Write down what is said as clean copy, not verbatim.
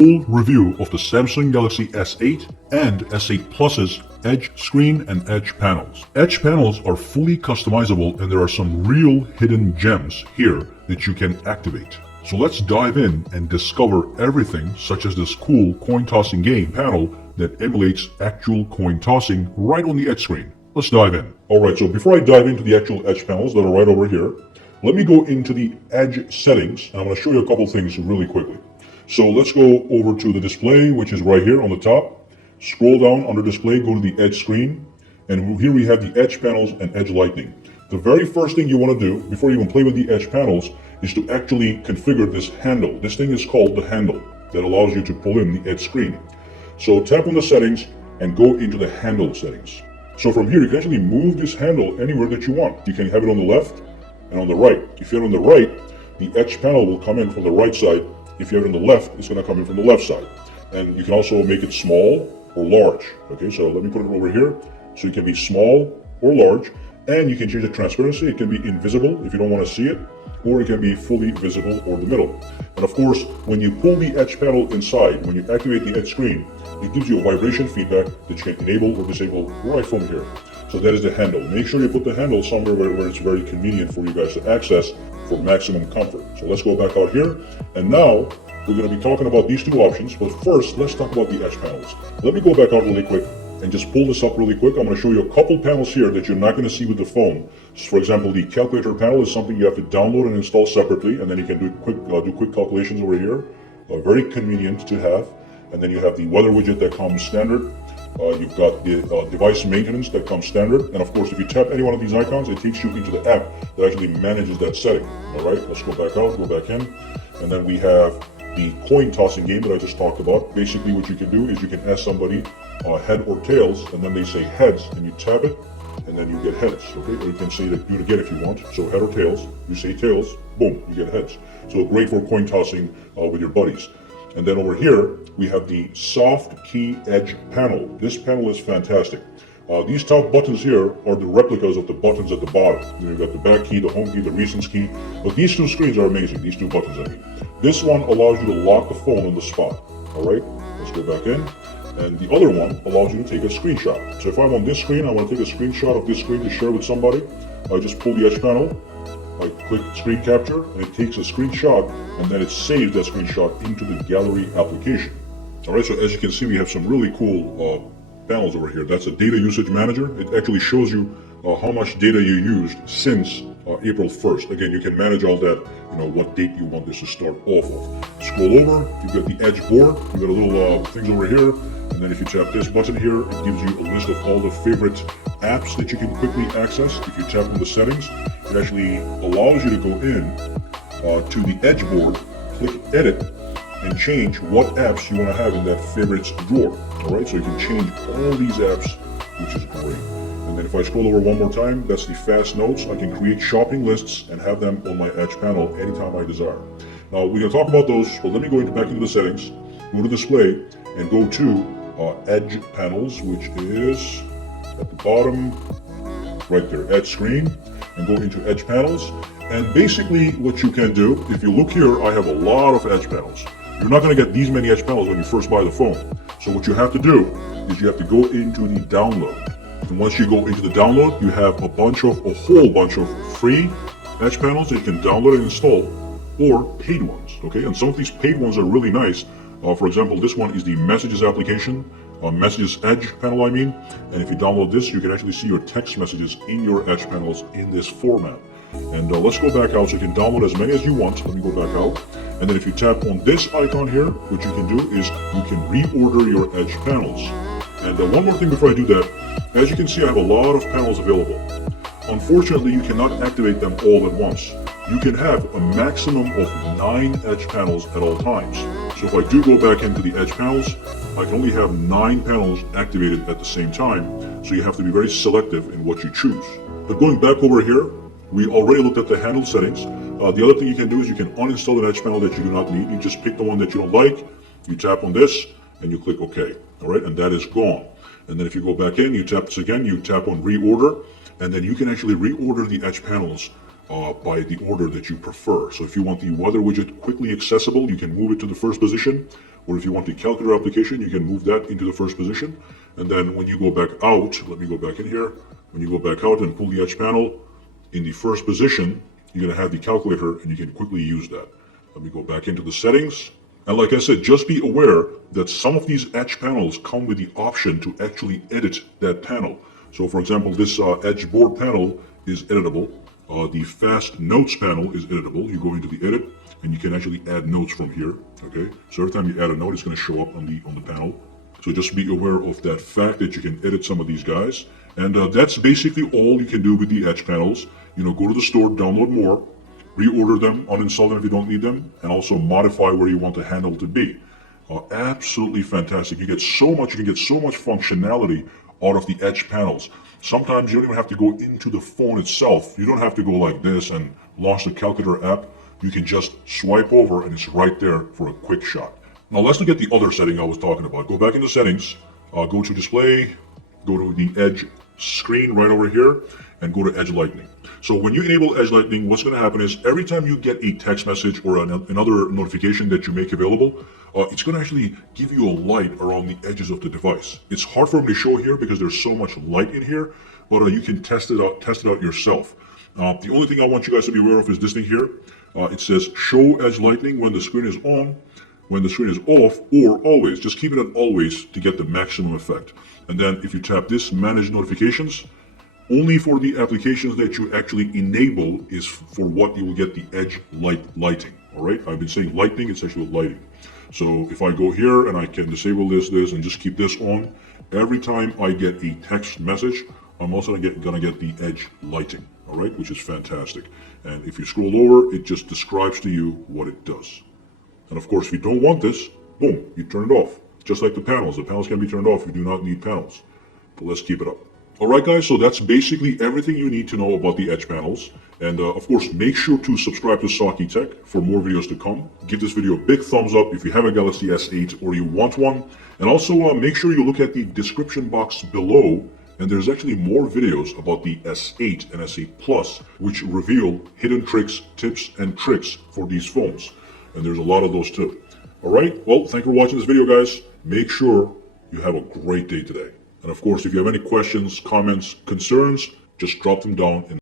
full review of the Samsung Galaxy S8 and S8 Plus's Edge screen and Edge panels. Edge panels are fully customizable and there are some real hidden gems here that you can activate. So let's dive in and discover everything, such as this cool coin tossing game panel that emulates actual coin tossing right on the Edge screen. Let's dive in. Alright, so before I dive into the actual Edge panels that are right over here, let me go into the Edge settings and I'm going to show you a couple things really quickly. So let's go over to the display, which is right here on the top. Scroll down under display, go to the Edge screen, and here we have the Edge panels and Edge Lightning. The very first thing you want to do before you even play with the Edge panels is to actually configure this handle. This thing is called the handle that allows you to pull in the Edge screen. So tap on the settings and go into the handle settings. So from here you can actually move this handle anywhere that you want. You can have it on the left and on the right. If you have it on the right, the Edge panel will come in from the right side. If you have it on the left, it's going to come in from the left side. And you can also make it small or large. Okay, so let me put it over here. So it can be small or large, and you can change the transparency. It can be invisible if you don't want to see it, or it can be fully visible or the middle. And of course, when you pull the Edge panel inside, when you activate the Edge screen, it gives you a vibration feedback that you can enable or disable right from here. So that is the handle. Make sure you put the handle somewhere where it's very convenient for you guys to access for maximum comfort. So let's go back out here. And now we're going to be talking about these two options. But first, let's talk about the Edge panels. Let me go back out really quick and just pull this up really quick. I'm going to show you a couple panels here that you're not going to see with the phone. So for example, the calculator panel is something you have to download and install separately, and then you can do quick calculations over here. Very convenient to have. And then you have the weather widget that comes standard. You've got the device maintenance that comes standard. And of course, if you tap any one of these icons, it takes you into the app that actually manages that setting. All right, let's go back out, go back in. And then we have the coin tossing game that I just talked about. Basically, what you can do is you can ask somebody head or tails, and then they say heads, and you tap it, and then you get heads, okay? Or you can say that do it again if you want. So head or tails, you say tails, boom, you get heads. So great for coin tossing with your buddies. And then over here, we have the soft key Edge panel. This panel is fantastic. These top buttons here are the replicas of the buttons at the bottom. You've got the back key, the home key, the recents key. But these two screens are amazing, these two buttons I mean. This one allows you to lock the phone on the spot. All right, let's go back in. And the other one allows you to take a screenshot. So if I'm on this screen, I want to take a screenshot of this screen to share with somebody. I just pull the Edge panel. I click screen capture and it takes a screenshot and then it saves that screenshot into the gallery application. Alright, so as you can see, we have some really cool panels over here. That's a data usage manager. It actually shows you how much data you used since April 1st. Again, you can manage all that, what date you want this to start off of. Scroll over, you've got the Edge board, you've got a little things over here, and then if you tap this button here, it gives you a list of all the favorite apps that you can quickly access. If you tap on the settings, it actually allows you to go in to the Edge board, click edit, and change what apps you want to have in that favorites drawer. Alright, so you can change all these apps, which is great. And then if I scroll over one more time, that's the fast notes. I can create shopping lists and have them on my Edge panel anytime I desire. Now we're going to talk about those, but let me go back into the settings, go to display, and go to Edge panels, which is at the bottom, right there, Edge screen, and go into Edge panels. And basically what you can do, if you look here, I have a lot of Edge panels. You're not going to get these many Edge panels when you first buy the phone. So what you have to do is you have to go into the download. And once you go into the download, you have a whole bunch of free Edge panels that you can download and install, or paid ones, okay? And some of these paid ones are really nice. For example, this one is the Messages application, Messages Edge panel I mean. And if you download this, you can actually see your text messages in your Edge panels in this format. And let's go back out so you can download as many as you want. Let me go back out. And then if you tap on this icon here, what you can do is you can reorder your Edge panels. And one more thing before I do that, as you can see, I have a lot of panels available. Unfortunately, you cannot activate them all at once. You can have a maximum of 9 Edge panels at all times. So if I do go back into the Edge panels, I can only have 9 panels activated at the same time. So you have to be very selective in what you choose. But going back over here, we already looked at the handle settings. The other thing you can do is you can uninstall an Edge panel that you do not need. You just pick the one that you don't like, you tap on this, and you click OK. All right, and that is gone. And then if you go back in, you tap this again, you tap on reorder, and then you can actually reorder the Edge panels by the order that you prefer. So if you want the weather widget quickly accessible, you can move it to the first position. or if you want the calculator application, you can move that into the first position. And then when you go back out, let me go back in here. When you go back out and pull the edge panel in the first position, you're going to have the calculator and you can quickly use that. Let me go back into the settings. And like I said, just be aware that some of these edge panels come with the option to actually edit that panel. So for example, this edge board panel is editable. The fast notes panel is editable. You go into the edit and you can actually add notes from here. Okay, so every time you add a note, it's going to show up on the panel. So just be aware of that fact that you can edit some of these guys. And that's basically all you can do with the edge panels. You know, go to the store, download more, reorder them, uninstall them if you don't need them, and also modify where you want the handle to be. Absolutely fantastic. You can get so much functionality out of the edge panels. Sometimes you don't even have to go into the phone itself. You don't have to go like this and launch the calculator app. You can just swipe over and it's right there for a quick shot. Now let's look at the other setting I was talking about. Go back into settings, go to display, go to the edge screen right over here, and go to edge lightning. So when you enable edge lightning, what's going to happen is every time you get a text message or another notification that you make available, it's going to actually give you a light around the edges of the device. It's hard for me to show here because there's so much light in here, but you can test it out yourself. The only thing I want you guys to be aware of is this thing here. It says show edge lightning when the screen is on, when the screen is off, or always. Just keep it at always to get the maximum effect. And then if you tap this manage notifications, only for the applications that you actually enable is for what you will get the edge lighting. All right, I've been saying lightning, it's actually lighting. So if I go here and I can disable this, and just keep this on, every time I get a text message, I'm also gonna get the edge lighting, all right, which is fantastic. And if you scroll over, it just describes to you what it does. And of course, if you don't want this, boom, you turn it off. Just like the panels can be turned off. You do not need panels. But let's keep it up. All right, guys, so that's basically everything you need to know about the edge panels. And of course, make sure to subscribe to Saki Tech for more videos to come. Give this video a big thumbs up if you have a Galaxy S8 or you want one. And also make sure you look at the description box below. And there's actually more videos about the S8 and S8 Plus, which reveal hidden tricks, tips, and tricks for these phones. And there's a lot of those too. All right, well, thank you for watching this video, guys. Make sure you have a great day today. And of course, if you have any questions, comments, concerns, just drop them down in